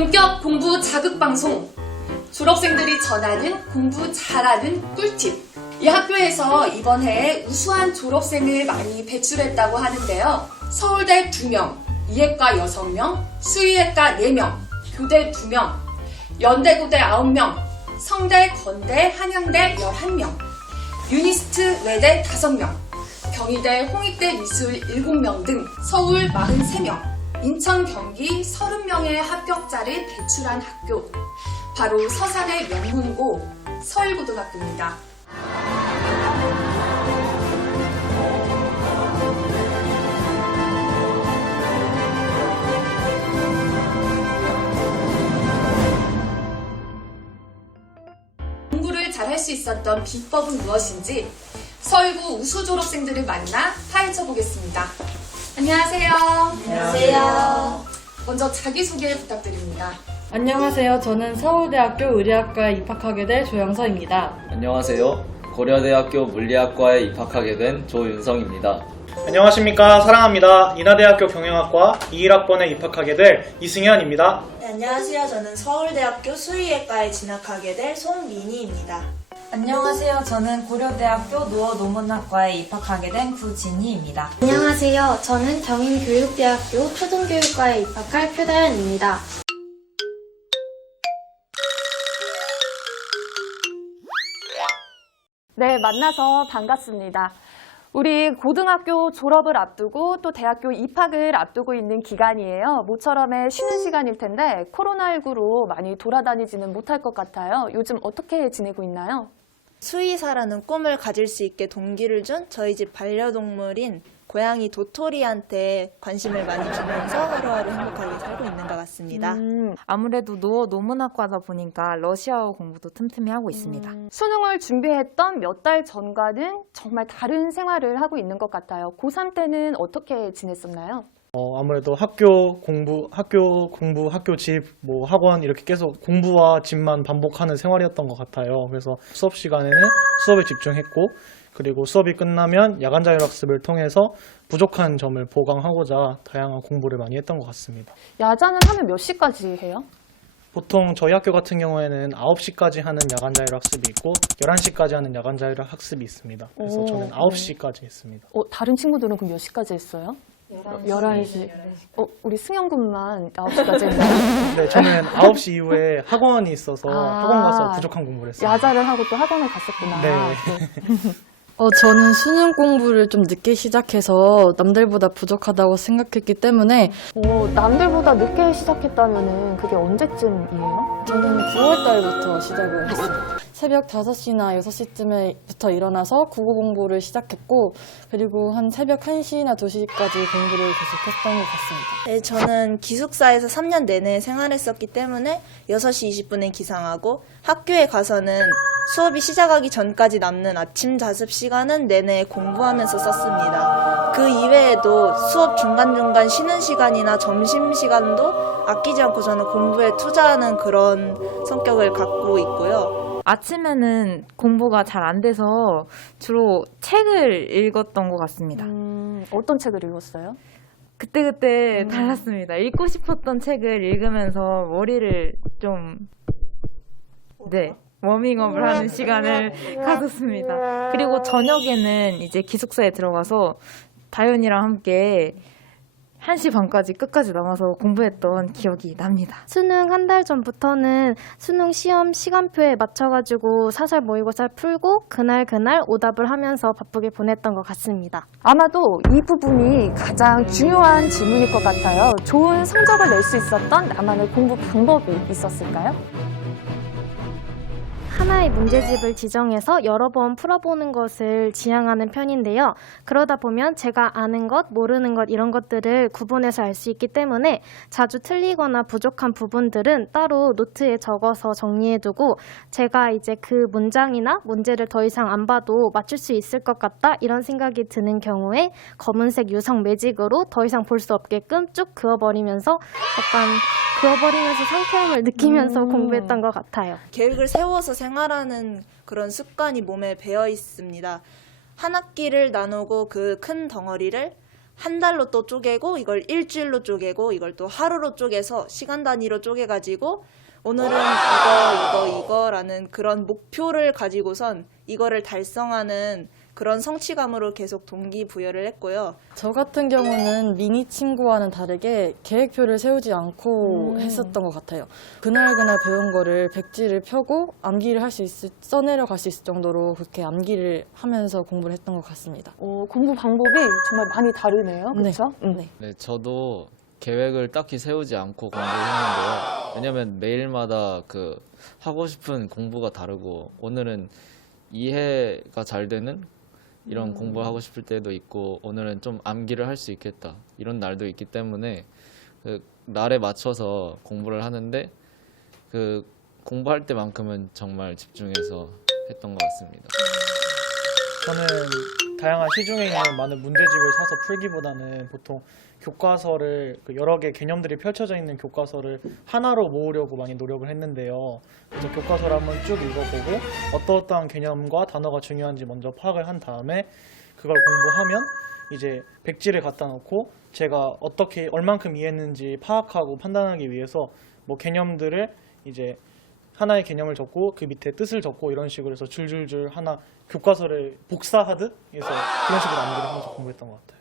본격 공부 자극방송, 졸업생들이 전하는 공부 잘하는 꿀팁. 이 학교에서 이번 해에 우수한 졸업생을 많이 배출했다고 하는데요. 서울대 2명, 이해과 6명, 수의회과 4명, 교대 2명, 연대고대 9명, 성대, 건대, 한양대 11명, 유니스트 외대 5명, 경희대, 홍익대 미술 7명 등 서울 43명, 인천, 경기 30명의 합격자를 배출한 학교, 바로 서산의 명문고 서울고등학교입니다. 공부를 잘할 수 있었던 비법은 무엇인지 서울고 우수 졸업생들을 만나 파헤쳐 보겠습니다. 안녕하세요. 안녕하세요. 먼저 자기소개 부탁드립니다. 안녕하세요. 저는 서울대학교 의료학과에 입학하게 될 조영서입니다. 안녕하세요. 고려대학교 물리학과에 입학하게 된 조윤성입니다. 안녕하십니까. 사랑합니다. 인하대학교 경영학과 21학번에 입학하게 될 이승현입니다. 네, 안녕하세요. 저는 서울대학교 수의회과에 진학하게 될 송민희입니다. 안녕하세요. 저는 고려대학교 노어논문학과에 입학하게 된 구진희입니다. 안녕하세요. 저는 경인교육대학교 초등교육과에 입학할 표다연입니다. 네, 만나서 반갑습니다. 우리 고등학교 졸업을 앞두고 또 대학교 입학을 앞두고 있는 기간이에요. 모처럼의 쉬는 시간일 텐데 코로나19로 많이 돌아다니지는 못할 것 같아요. 요즘 어떻게 지내고 있나요? 수의사라는 꿈을 가질 수 있게 동기를 준 저희 집 반려동물인 고양이 도토리한테 관심을 많이 주면서 하루하루 행복하게 살고 있는 것 같습니다. 아무래도 노어논문학과다 보니까 러시아어 공부도 틈틈이 하고 있습니다. 수능을 준비했던 몇 달 전과는 정말 다른 생활을 하고 있는 것 같아요. 고3 때는 어떻게 지냈었나요? 아무래도 학교 공부, 학교 집, 학원 이렇게 계속 공부와 집만 반복하는 생활이었던 것 같아요. 그래서 수업 시간에는 수업에 집중했고, 그리고 수업이 끝나면 야간 자율학습을 통해서 부족한 점을 보강하고자 다양한 공부를 많이 했던 것 같습니다. 야자는 하면 몇 시까지 해요? 보통 저희 학교 같은 경우에는 9시까지 하는 야간 자율학습이 있고 11시까지 하는 야간 자율학습이 있습니다. 그래서 저는 9시까지 했습니다. 다른 친구들은 그럼 몇 시까지 했어요? 11시. 우리 승현 군만 9시까지 했나요? 네, 저는 9시 이후에 학원이 있어서 학원 가서 부족한 공부를 했어요. 야자를 하고 또 학원을 갔었구나. 네. 저는 수능 공부를 좀 늦게 시작해서 남들보다 부족하다고 생각했기 때문에 남들보다 늦게 시작했다면 그게 언제쯤이에요? 저는 9월 달부터 시작을 했어요. 새벽 5시나 6시쯤에부터 일어나서 국어 공부를 시작했고 그리고 한 새벽 1시나 2시까지 공부를 계속했던 것 같습니다. 네, 저는 기숙사에서 3년 내내 생활했었기 때문에 6시 20분에 기상하고 학교에 가서는 수업이 시작하기 전까지 남는 아침 자습 시간은 내내 공부하면서 썼습니다. 그 이외에도 수업 중간중간 쉬는 시간이나 점심시간도 아끼지 않고 저는 공부에 투자하는 그런 성격을 갖고 있고요. 아침에는 공부가 잘 안 돼서 주로 책을 읽었던 것 같습니다. 어떤 책을 읽었어요? 그때그때 달랐습니다. 읽고 싶었던 책을 읽으면서 머리를 좀 워밍업을 하는 시간을 가졌습니다. 그리고 저녁에는 이제 기숙사에 들어가서 다현이랑 함께 1시 반까지 끝까지 남아서 공부했던 기억이 납니다. 수능 한 달 전부터는 수능 시험 시간표에 맞춰가지고 사설 모의고사 풀고 그날 오답을 하면서 바쁘게 보냈던 것 같습니다. 아마도 이 부분이 가장 중요한 질문일 것 같아요. 좋은 성적을 낼 수 있었던 나만의 공부 방법이 있었을까요? 하나의 문제집을 지정해서 여러 번 풀어보는 것을 지향하는 편인데요. 그러다 보면 제가 아는 것, 모르는 것 이런 것들을 구분해서 알 수 있기 때문에 자주 틀리거나 부족한 부분들은 따로 노트에 적어서 정리해두고 제가 이제 그 문장이나 문제를 더 이상 안 봐도 맞출 수 있을 것 같다 이런 생각이 드는 경우에 검은색 유성 매직으로 더 이상 볼 수 없게끔 쭉 그어버리면서 약간 그어버리면서 상쾌함을 느끼면서 공부했던 것 같아요. 계획을 세워서 생활하는 그런 습관이 몸에 배어 있습니다. 한 학기를 나누고 그 큰 덩어리를 한 달로 또 쪼개고 이걸 일주일로 쪼개고 이걸 또 하루로 쪼개서 시간 단위로 쪼개가지고 오늘은 이거라는 그런 목표를 가지고선 이거를 달성하는 그런 성취감으로 계속 동기부여를 했고요. 저 같은 경우는 미니 친구와는 다르게 계획표를 세우지 않고 했었던 것 같아요. 그날 배운 거를 백지를 펴고 암기를 할 수 써내려 갈 수 있을 정도로 그렇게 암기를 하면서 공부를 했던 것 같습니다. 공부 방법이 정말 많이 다르네요. 그렇죠? 네. 네, 저도 계획을 딱히 세우지 않고 공부를 했는데요. 왜냐면 매일마다 그 하고 싶은 공부가 다르고 오늘은 이해가 잘 되는 이런 공부를 하고 싶을 때도 있고 오늘은 좀 암기를 할 수 있겠다 이런 날도 있기 때문에 그 날에 맞춰서 공부를 하는데 그 공부할 때만큼은 정말 집중해서 했던 것 같습니다. 저는 다양한 시중에 있는 많은 문제집을 사서 풀기보다는 보통 교과서를 여러 개 개념들이 펼쳐져 있는 교과서를 하나로 모으려고 많이 노력을 했는데요. 그래서 교과서를 한번 쭉 읽어보고 어떠한 개념과 단어가 중요한지 먼저 파악을 한 다음에 그걸 공부하면 이제 백지를 갖다 놓고 제가 어떻게 얼만큼 이해했는지 파악하고 판단하기 위해서 뭐 개념들을 이제 하나의 개념을 적고 그 밑에 뜻을 적고 이런 식으로 해서 줄줄줄 하나 교과서를 복사하듯 해서 그런 식으로 암기를 하면서 공부했던 것 같아요.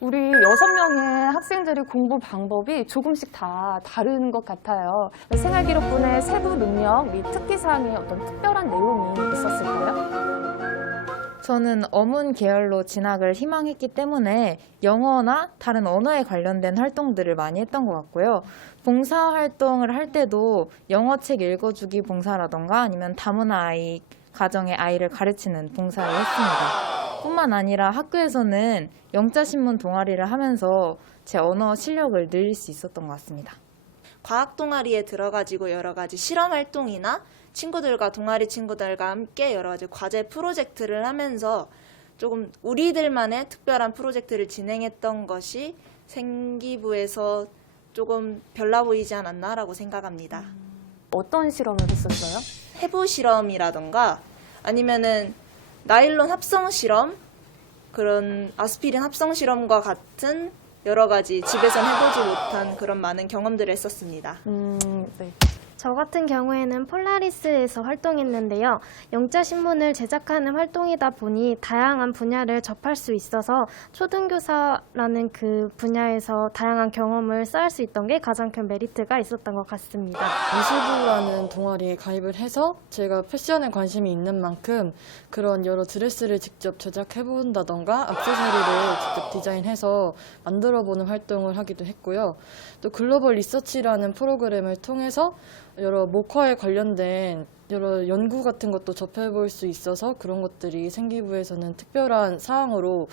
우리 6명의 학생들의 공부 방법이 조금씩 다 다른 것 같아요. 생활기록분의 세부 능력 및 특기사항에 어떤 특별한 내용이 있었을까요? 저는 어문 계열로 진학을 희망했기 때문에 영어나 다른 언어에 관련된 활동들을 많이 했던 것 같고요. 봉사 활동을 할 때도 영어책 읽어주기 봉사라던가 아니면 다문화 아이 가정의 아이를 가르치는 봉사를 했습니다. 뿐만 아니라 학교에서는 영자신문 동아리를 하면서 제 언어 실력을 늘릴 수 있었던 것 같습니다. 과학 동아리에 들어가지고 여러 가지 실험 활동이나 친구들과 동아리 친구들과 함께 여러 가지 과제 프로젝트를 하면서 조금 우리들만의 특별한 프로젝트를 진행했던 것이 생기부에서 조금 별나 보이지 않았나라고 생각합니다. 어떤 실험을 했었어요? 해부 실험이라던가 아니면은 나일론 합성 실험, 그런 아스피린 합성 실험과 같은 여러 가지 집에선 해보지 못한 그런 많은 경험들을 했었습니다. 네. 저 같은 경우에는 폴라리스에서 활동했는데요. 영자신문을 제작하는 활동이다 보니 다양한 분야를 접할 수 있어서 초등교사라는 그 분야에서 다양한 경험을 쌓을 수 있던 게 가장 큰 메리트가 있었던 것 같습니다. 미술부라는 동아리에 가입을 해서 제가 패션에 관심이 있는 만큼 그런 여러 드레스를 직접 제작해본다던가 액세서리를 직접 디자인해서 만들어보는 활동을 하기도 했고요. 또 글로벌 리서치라는 프로그램을 통해서 여러 목화에 관련된 여러 연구 같은 것도 접해볼 수 있어서 그런 것들이 생기부에서는 특별한 사항으로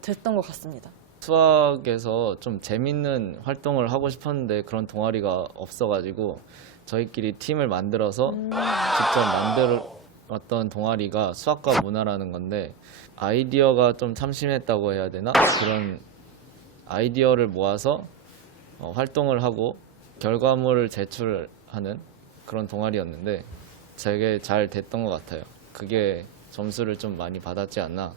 됐던 것 같습니다. 수학에서 좀 재밌는 활동을 하고 싶었는데 그런 동아리가 없어가지고 저희끼리 팀을 만들어서 직접 만들었던 동아리가 수학과 문화라는 건데 아이디어가 좀 참신했다고 해야 되나? 그런 아이디어를 모아서 활동을 하고 결과물을 제출하는 그런 동아리였는데 되게 잘 됐던 것 같아요. 그게 점수를 좀 많이 받았지 않나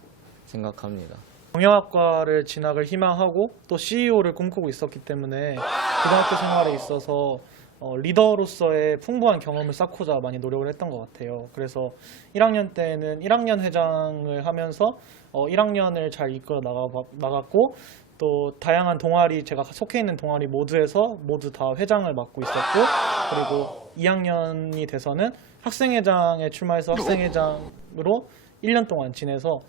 생각합니다. 경영학과를 진학을 희망하고 또 CEO를 꿈꾸고 있었기 때문에 고등학교 생활에 있어서 리더로서의 풍부한 경험을 쌓고자 많이 노력을 했던 것 같아요. 그래서 1학년 때는 1학년 회장을 하면서 1학년을 잘 이끌어 나갔고 또 다양한 동아리, 제가 속해 있는 동아리 모두에서 모두 다 회장을 맡고 있었고 그리고 2학년이 돼서는 학생회장에 출마해서 학생회장으로 1년 동안 지내서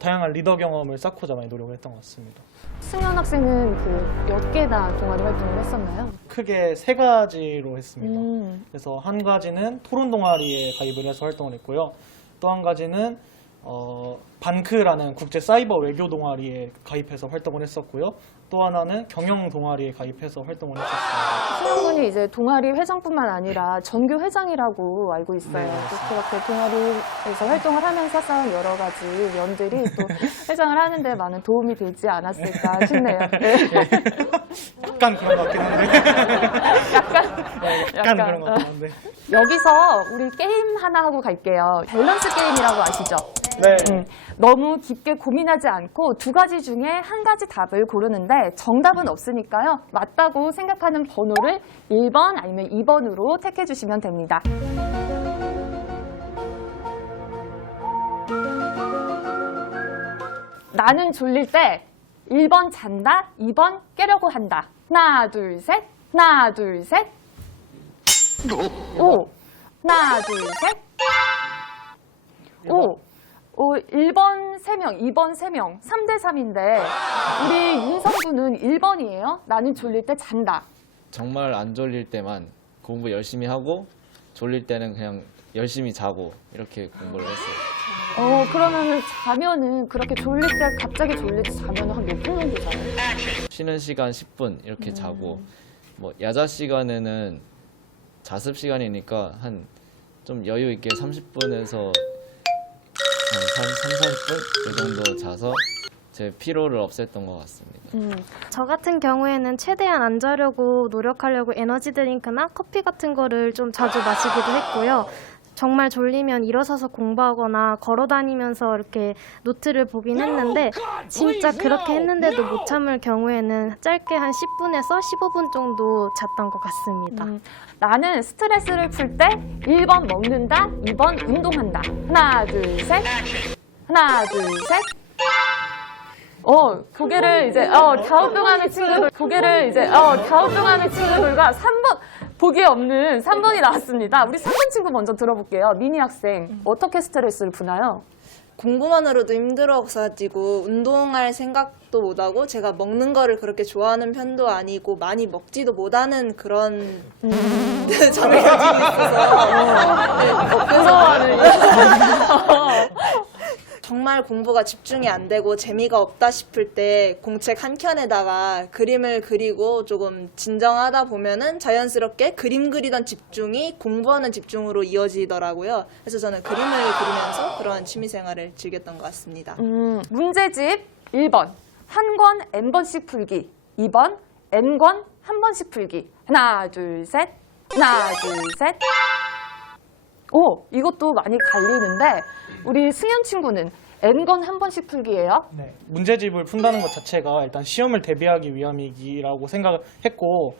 다양한 리더 경험을 쌓고자 많이 노력을 했던 것 같습니다. 승현 학생은 몇 개나 동아리 활동을 했었나요? 크게 3가지로 했습니다. 그래서 한 가지는 토론 동아리에 가입을 해서 활동을 했고요. 또 한 가지는 반크라는 국제 사이버 외교 동아리에 가입해서 활동을 했었고요. 또 하나는 경영 동아리에 가입해서 활동을 했었습니다. 승현 군이 이제 동아리 회장뿐만 아니라 전교 회장이라고 알고 있어요. 또 그렇게 동아리에서 활동을 하면서 쌓은 여러 가지 면들이 또 회장을 하는데 많은 도움이 되지 않았을까 싶네요. 네. 약간 그런 것 같긴 한데. 약간 그런 것 같긴 한데. 여기서 우리 게임 하나 하고 갈게요. 밸런스 게임이라고 아시죠? 네. 너무 깊게 고민하지 않고 두 가지 중에 한 가지 답을 고르는데 정답은 없으니까요. 맞다고 생각하는 번호를 1번 아니면 2번으로 택해 주시면 됩니다. 나는 졸릴 때 1번 잔다, 2번 깨려고 한다. 하나, 둘, 셋. 하나, 둘, 셋. 오. 하나, 둘, 셋. 오. 1번 3명, 2번 3명, 3대 3인데 우리 윤성구는 1번이에요. 나는 졸릴 때 잔다. 정말 안 졸릴 때만 공부 열심히 하고 졸릴 때는 그냥 열심히 자고 이렇게 공부를 했어요. 그러면은 자면은 그렇게 졸릴 때 갑자기 졸릴 때 자면은 한 몇 분 정도 자요? 쉬는 시간 10분 이렇게 자고 뭐 야자 시간에는 자습 시간이니까 한 좀 여유 있게 30분에서 한 3, 40분 이 정도 자서 제 피로를 없앴던 것 같습니다. 저 같은 경우에는 최대한 안 자려고 노력하려고 에너지 드링크나 커피 같은 거를 좀 자주 마시기도 했고요. 정말 졸리면 일어서서 공부하거나 걸어 다니면서 이렇게 노트를 보긴 했는데 진짜 그렇게 했는데도 못 참을 경우에는 짧게 한 10분에서 15분 정도 잤던 것 같습니다. 나는 스트레스를 풀 때 1번 먹는다, 2번 운동한다. 하나, 둘, 셋. 하나, 둘, 셋. 고개를 이제 갸우뚱하는 친구들과 3번 보기 없는 3번이 나왔습니다. 우리 3번 친구 먼저 들어볼게요. 미니 학생 어떻게 스트레스를 푸나요? 공부만으로도 힘들어가지고 운동할 생각도 못하고 제가 먹는 거를 그렇게 좋아하는 편도 아니고 많이 먹지도 못하는 그런 점을 가지고 있어서 부러워하는 정말 공부가 집중이 안 되고 재미가 없다 싶을 때 공책 한 켠에다가 그림을 그리고 조금 진정하다 보면은 자연스럽게 그림 그리던 집중이 공부하는 집중으로 이어지더라고요. 그래서 저는 그림을 그리면서 그러한 취미 생활을 즐겼던 것 같습니다. 문제집 1번 한 권 n번씩 풀기, 2번 n권 한 번씩 풀기. 하나, 둘, 셋. 하나, 둘, 셋. 이것도 많이 갈리는데 우리 승현 친구는 n권 한 번씩 풀기예요. 네, 문제집을 푼다는 것 자체가 일단 시험을 대비하기 위함이라고 생각을 했고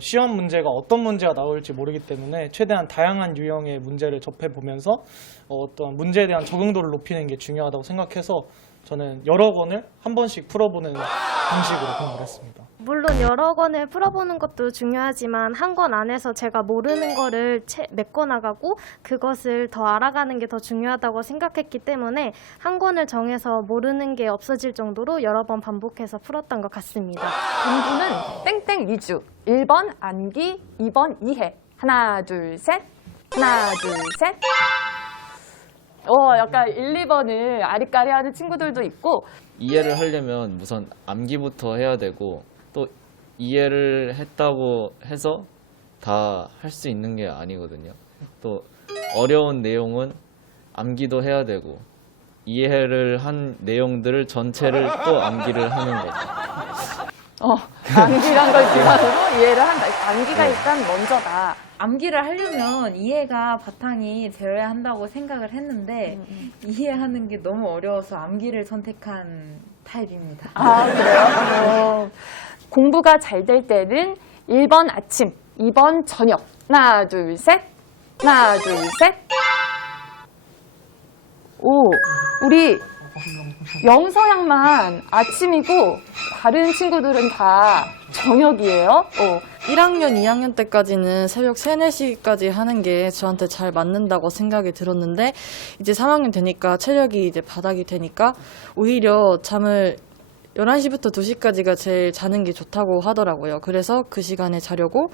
시험 문제가 어떤 문제가 나올지 모르기 때문에 최대한 다양한 유형의 문제를 접해보면서 어떤 문제에 대한 적응도를 높이는 게 중요하다고 생각해서 저는 여러 권을 한 번씩 풀어보는 방식으로 공부를 했습니다. 물론 여러 권을 풀어보는 것도 중요하지만 한 권 안에서 제가 모르는 거를 메꿔나가고 그것을 더 알아가는 게 더 중요하다고 생각했기 때문에 한 권을 정해서 모르는 게 없어질 정도로 여러 번 반복해서 풀었던 것 같습니다. 공부는 땡땡 위주. 1번 암기, 2번 이해. 하나, 둘, 셋. 하나, 둘, 셋. 약간 1, 2번을 아리까리 하는 친구들도 있고 이해를 하려면 우선 암기부터 해야 되고 또 이해를 했다고 해서 다 할 수 있는 게 아니거든요. 또 어려운 내용은 암기도 해야 되고 이해를 한 내용들을 전체를 또 암기를 하는 거죠. 암기란 걸 기반으로 이해를 한다. 암기가 일단 먼저다. 암기를 하려면 이해가 바탕이 되어야 한다고 생각을 했는데 이해하는 게 너무 어려워서 암기를 선택한 타입입니다. 그래요? 공부가 잘 될 때는 1번 아침, 2번 저녁. 하나, 둘, 셋. 하나, 둘, 셋. 우리 영서양만 아침이고 다른 친구들은 다 저녁이에요. 1학년, 2학년 때까지는 새벽 3, 4시까지 하는 게 저한테 잘 맞는다고 생각이 들었는데 이제 3학년 되니까 체력이 이제 바닥이 되니까 오히려 잠을 11시부터 2시까지가 제일 자는 게 좋다고 하더라고요. 그래서 그 시간에 자려고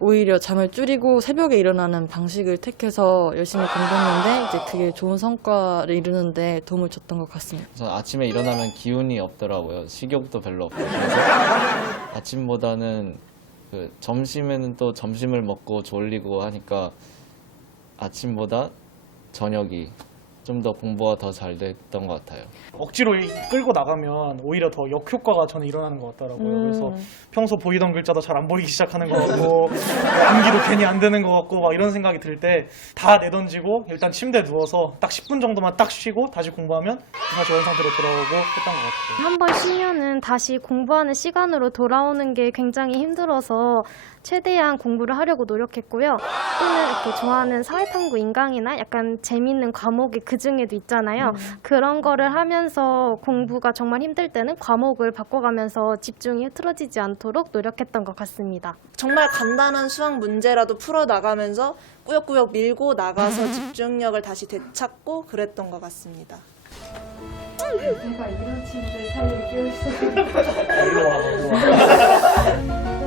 오히려 잠을 줄이고 새벽에 일어나는 방식을 택해서 열심히 공부했는데 이제 그게 좋은 성과를 이루는데 도움을 줬던 것 같습니다. 전 아침에 일어나면 기운이 없더라고요. 식욕도 별로 없고. 그래서 아침보다는 점심에는 또 점심을 먹고 졸리고 하니까 아침보다 저녁이 좀 더 공부가 더 잘 됐던 것 같아요. 억지로 끌고 나가면 오히려 더 역효과가 저는 일어나는 것 같더라고요. 그래서 평소 보이던 글자도 잘 안 보이기 시작하는 것 같고 암기도 괜히 안 되는 것 같고 막 이런 생각이 들 때 다 내던지고 일단 침대에 누워서 딱 10분 정도만 딱 쉬고 다시 공부하면 다시 원상태로 돌아오고 했던 것 같아요. 한 번 쉬면은 다시 공부하는 시간으로 돌아오는 게 굉장히 힘들어서 최대한 공부를 하려고 노력했고요. 또는 이렇게 좋아하는 사회탐구 인강이나 약간 재밌는 과목이 그 중에도 있잖아요. 그런 거를 하면서 공부가 정말 힘들 때는 과목을 바꿔가면서 집중이 흐트러지지 않도록 노력했던 것 같습니다. 정말 간단한 수학 문제라도 풀어나가면서 꾸역꾸역 밀고 나가서 집중력을 다시 되찾고 그랬던 것 같습니다. 내가 이런 친구들 사이에 끼어있어. 일로 와, 일로 와.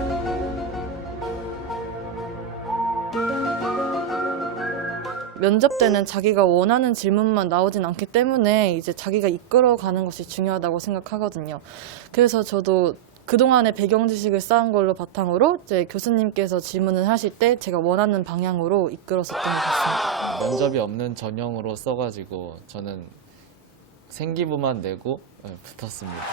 면접 때는 자기가 원하는 질문만 나오진 않기 때문에 이제 자기가 이끌어가는 것이 중요하다고 생각하거든요. 그래서 저도 그동안의 배경 지식을 쌓은 걸로 바탕으로 이제 교수님께서 질문을 하실 때 제가 원하는 방향으로 이끌었었던 것 같습니다. 면접이 없는 전형으로 써가지고 저는 생기부만 내고 붙었습니다.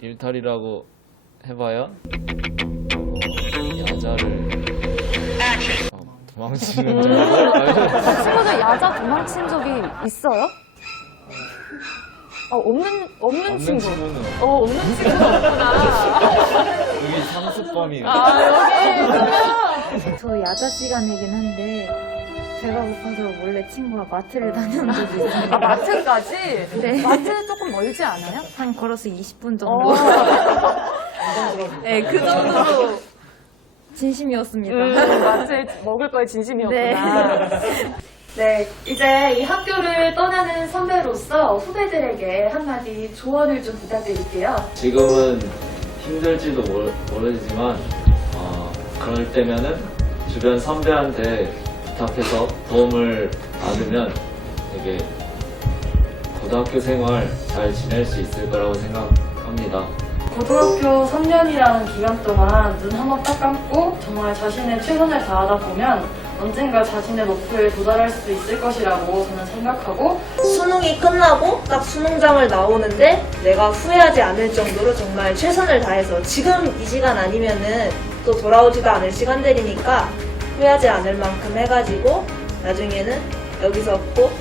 일탈이라고 해봐야 야자를 도망치는 정도? 친구들 야자 도망친 적이 있어요? 없는 친구. 친구는 없는 친구가 없구나. 여기 상습범이에요. 저 야자 시간이긴 한데 배가 고파서 몰래 친구가 마트를 다녀온 적이 있어요. 마트까지? 네. 마트는 조금 멀지 않아요? 한 걸어서 20분 정도. 네, 그 정도로 진심이었습니다. 마트에 먹을 거에 진심이었구나. 네, 이제 이 학교를 떠나는 선배로서 후배들에게 한마디 조언을 좀 부탁드릴게요. 지금은 힘들지도 모르지만 그럴 때면은 주변 선배한테 부탁해서 도움을 받으면 되게 고등학교 생활 잘 지낼 수 있을 거라고 생각합니다. 고등학교 3년이라는 기간 동안 눈 한 번 딱 감고 정말 자신의 최선을 다하다 보면 언젠가 자신의 목표에 도달할 수 있을 것이라고 저는 생각하고 수능이 끝나고 딱 수능장을 나오는데 내가 후회하지 않을 정도로 정말 최선을 다해서 지금 이 시간 아니면은 또 돌아오지도 않을 시간들이니까 후회하지 않을 만큼 해가지고 나중에는 여기서 꼭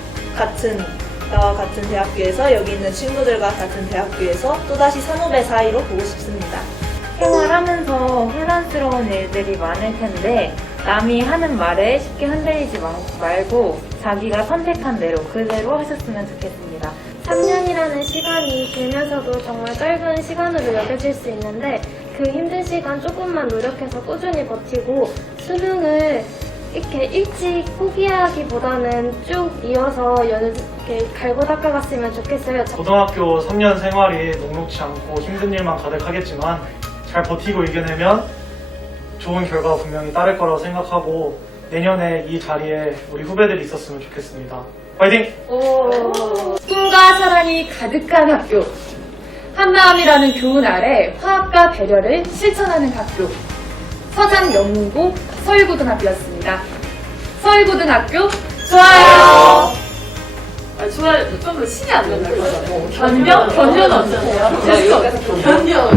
나와 같은 대학교에서 여기 있는 친구들과 같은 대학교에서 또다시 선후배 사이로 보고 싶습니다. 생활하면서 혼란스러운 일들이 많을 텐데 남이 하는 말에 쉽게 흔들리지 말고 자기가 선택한 대로 그대로 하셨으면 좋겠습니다. 3년이라는 시간이 길면서도 정말 짧은 시간으로 여겨질 수 있는데 그 힘든 시간 조금만 노력해서 꾸준히 버티고 수능을 이렇게 일찍 포기하기보다는 쭉 이어서 이렇게 갈고 닦아갔으면 좋겠어요. 고등학교 3년 생활이 녹록지 않고 힘든 일만 가득하겠지만 잘 버티고 이겨내면 좋은 결과가 분명히 따를 거라고 생각하고 내년에 이 자리에 우리 후배들이 있었으면 좋겠습니다. 파이팅! 꿈과 사랑이 가득한 학교. 한마음이라는 교훈 아래 화합과 배려를 실천하는 학교. 서장영문고 서울고등학교였습니다. 서울고등학교 좋아요. 좋아요. 좀 더 신이 안 난다. 견뎌는 어떠세요? 견뎌.